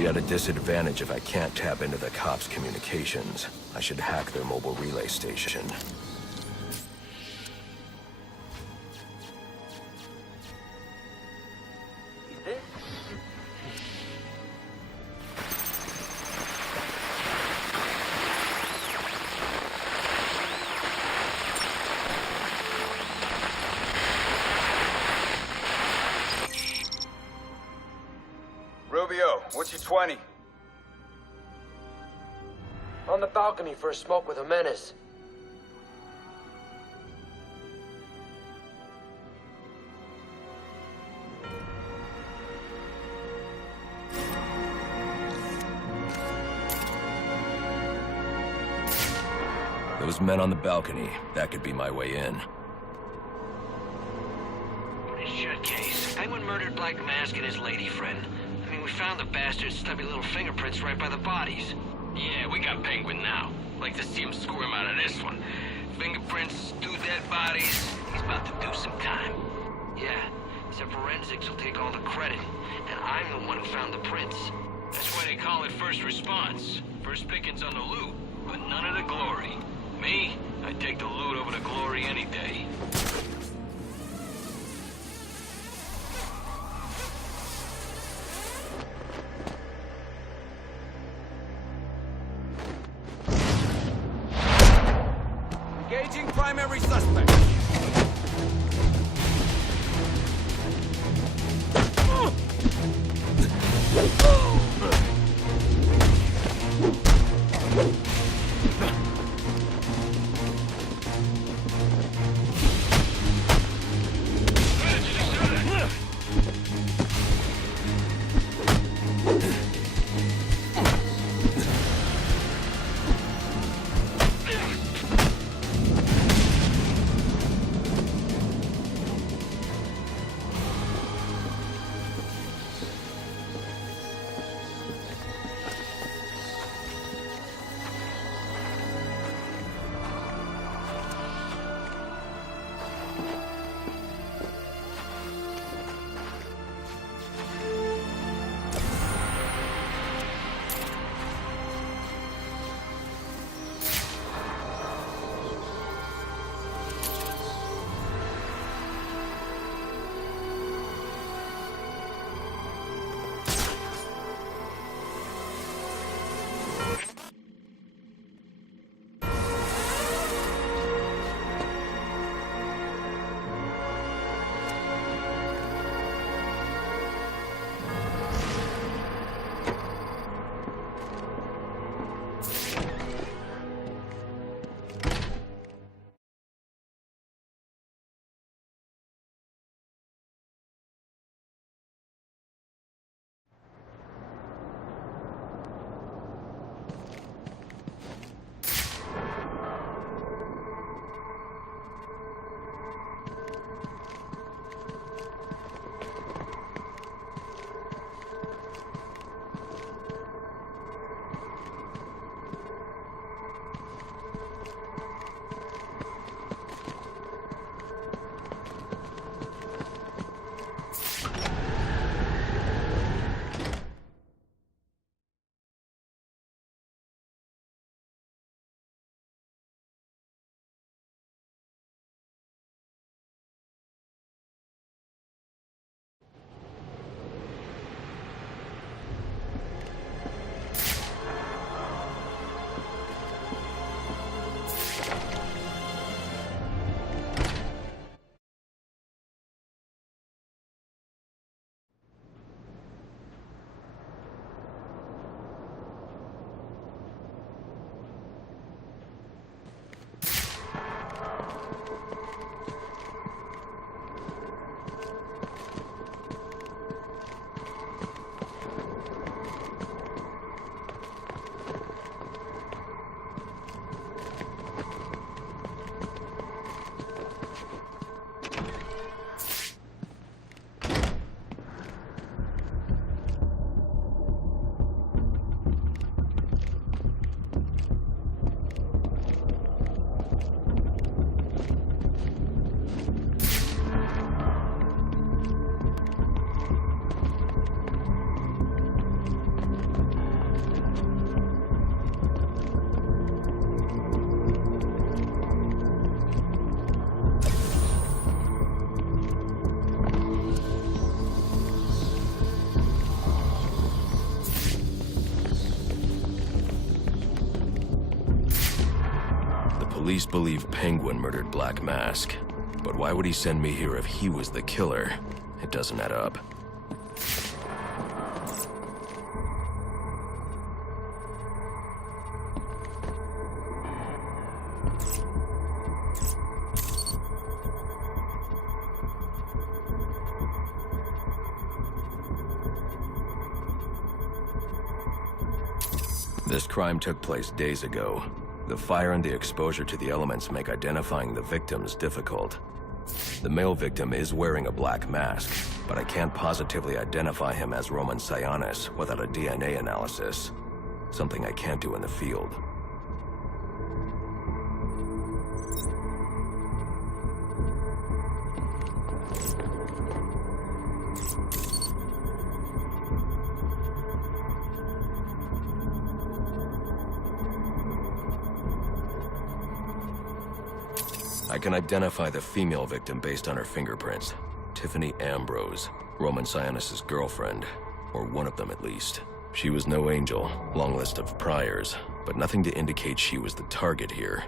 At a disadvantage if I can't tap into the cops' communications. I should hack their mobile relay station. What's your 20? On the balcony for a smoke with a menace. Those men on the balcony, that could be my way in. Shut case. Penguin murdered Black Mask and his lady friend. I mean, we found the bastard's stubby little fingerprints right by the bodies. Yeah, we got Penguin now. Like to see him squirm out of this one. Fingerprints, 2 dead bodies. He's about to do some time. Yeah, except forensics will take all the credit. And I'm the one who found the prints. That's why they call it first response. First pickings on the loot, but none of the glory. Me, I'd take the loot over the glory any day. Engaging primary suspect. police believe Penguin murdered Black Mask. But why would he send me here if he was the killer? It doesn't add up. This crime took place days ago. The fire and the exposure to the elements make identifying the victims difficult. The male victim is wearing a black mask, but I can't positively identify him as Roman Sionis without a DNA analysis. Something I can't do in the field. I can identify the female victim based on her fingerprints. Tiffany Ambrose, Roman Sionis' girlfriend, or one of them at least. She was no angel, long list of priors, but nothing to indicate she was the target here.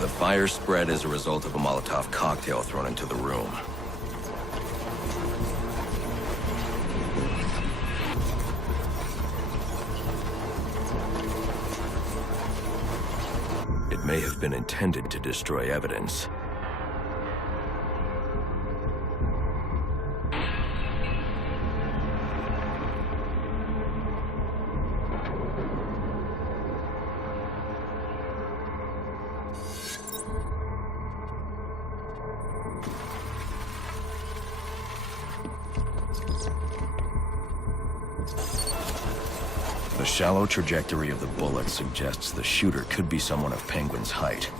The fire spread as a result of a Molotov cocktail thrown into the room. It may have been intended to destroy evidence. The shallow trajectory of the bullet suggests the shooter could be someone of Penguin's height.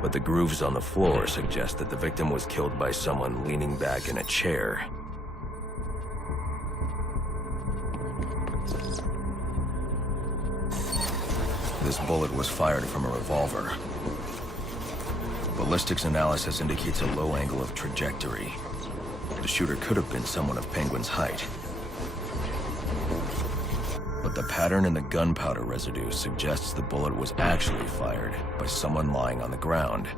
But the grooves on the floor suggest that the victim was killed by someone leaning back in a chair. This bullet was fired from a revolver. Ballistics analysis indicates a low angle of trajectory. The shooter could have been someone of Penguin's height. But the pattern in the gunpowder residue suggests the bullet was actually fired by someone lying on the ground.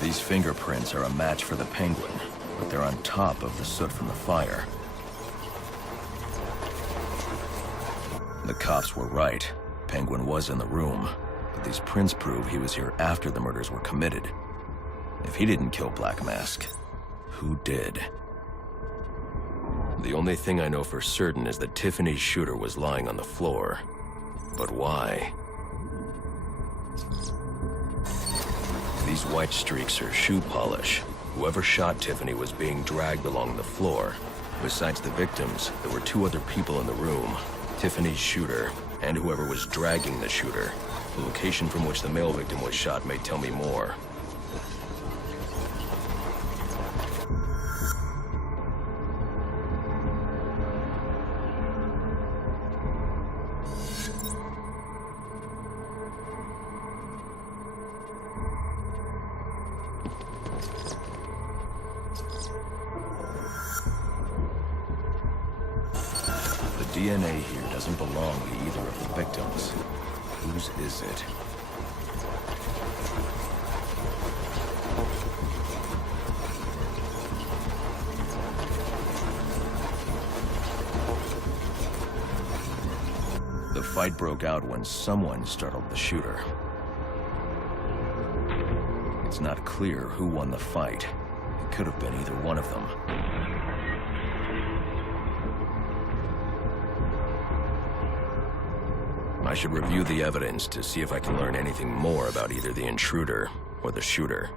These fingerprints are a match for the Penguin, but they're on top of the soot from the fire. The cops were right. Penguin was in the room, but these prints prove he was here after the murders were committed. If he didn't kill Black Mask, who did? The only thing I know for certain is that Tiffany's shooter was lying on the floor. But why? These white streaks are shoe polish. Whoever shot Tiffany was being dragged along the floor. Besides the victims, there were two other people in the room. Tiffany's shooter, and whoever was dragging the shooter. The location from which the male victim was shot may tell me more. The DNA here doesn't belong to either of the victims. Whose is it? The fight broke out when someone startled the shooter. It's not clear who won the fight. It could have been either one of them. I should review the evidence to see if I can learn anything more about either the intruder or the shooter.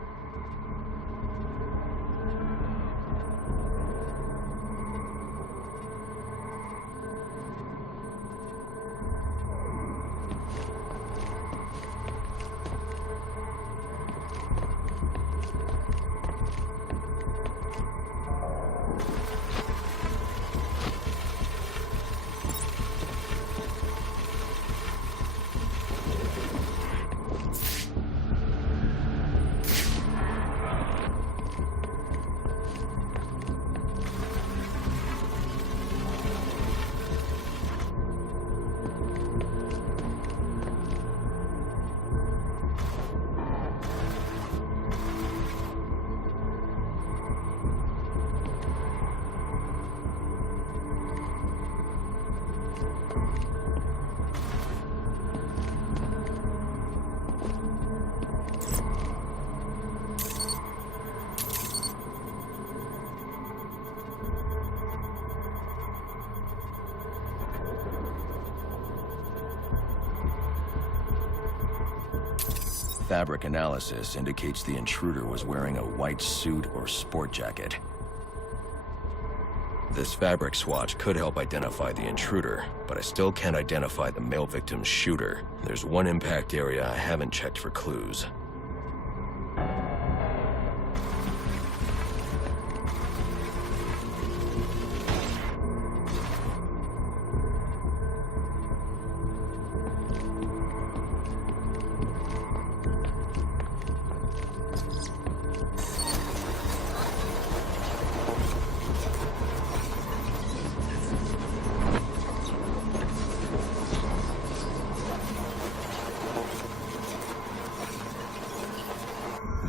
Fabric analysis indicates the intruder was wearing a white suit or sport jacket. This fabric swatch could help identify the intruder, but I still can't identify the male victim's shooter. There's one impact area I haven't checked for clues.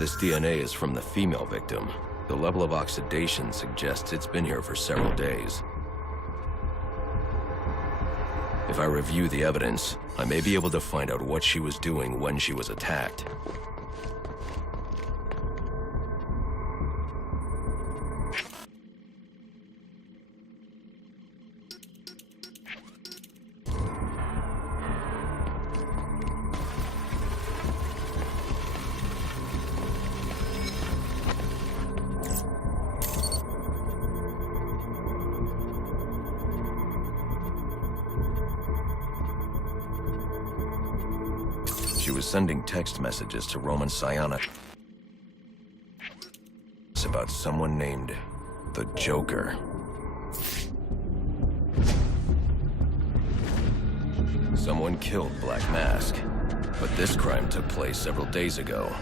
This DNA is from the female victim. The level of oxidation suggests it's been here for several days. If I review the evidence, I may be able to find out what she was doing when she was attacked. She was sending text messages to Roman Psionic about someone named the Joker. Someone killed Black Mask, but this crime took place several days ago,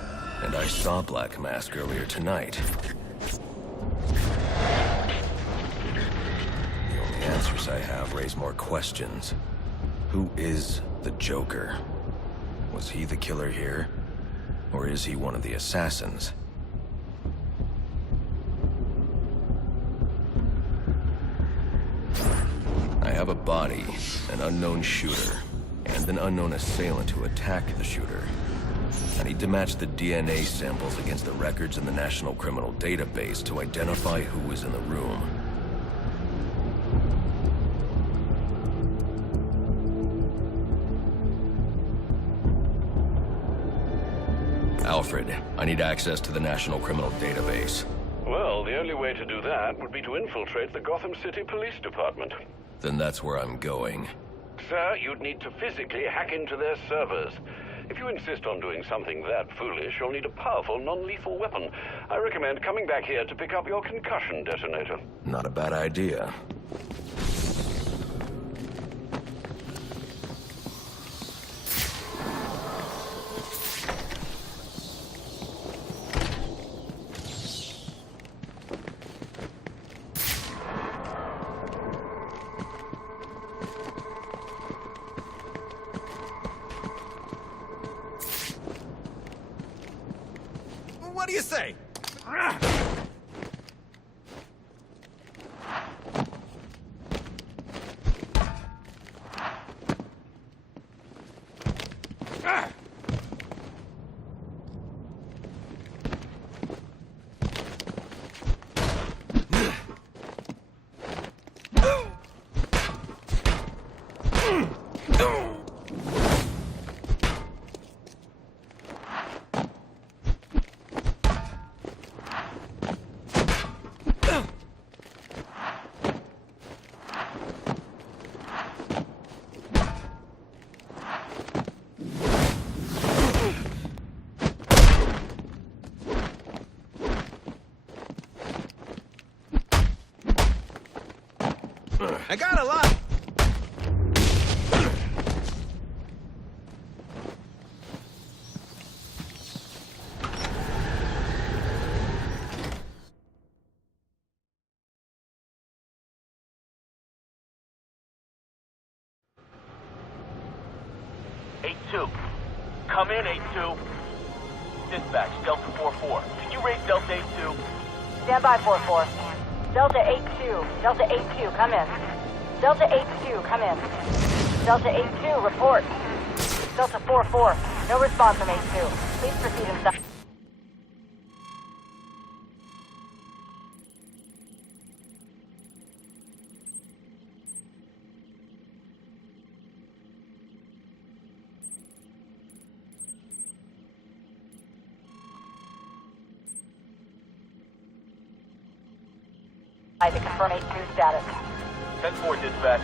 and I saw Black Mask earlier tonight. The only answers I have raise more questions. Who is the Joker? Was he the killer here? Or is he one of the assassins? I have a body, an unknown shooter, and an unknown assailant who attacked the shooter. I need to match the DNA samples against the records in the National Criminal Database to identify who was in the room. Alfred, I need access to the National Criminal Database. Well, the only way to do that would be to infiltrate the Gotham City Police Department. Then that's where I'm going. Sir, you'd need to physically hack into their servers. If you insist on doing something that foolish, you'll need a powerful, non-lethal weapon. I recommend coming back here to pick up your concussion detonator. Not a bad idea. What do you say? I got a lot. Come in, 8-2. Dispatch, Delta 4-4. Can you raise Delta 8-2? Stand by, 4-4. Delta 8-2. Delta 8-2, come in. Delta 8-2, come in. Delta 8-2, report. Delta 4-4, no response from 8-2. Please proceed inside. To confirm 8-2 status. 10-4, dispatch.